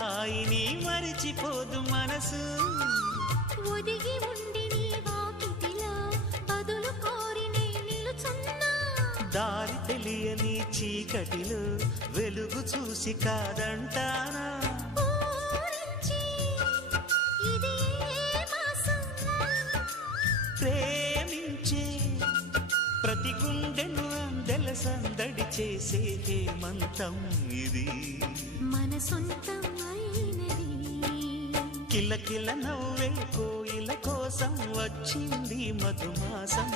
హాయిని మరిచిపోదు మనసు. ఒదిగి ఉండి నీ వాకిటిలో బదులు కోరి నే నిలుచున్నా. దారి తెలియని చీకటిలో వెలుగు చూసి కాదంటానా. ప్రేమించే ప్రతి గుండెను అందెల సందడి చేసే హేమంతం ఇది. మన సొంతం అయినది. కిలకిల నవ్వే కోయిల కోసం వచ్చింది మధుమాసం.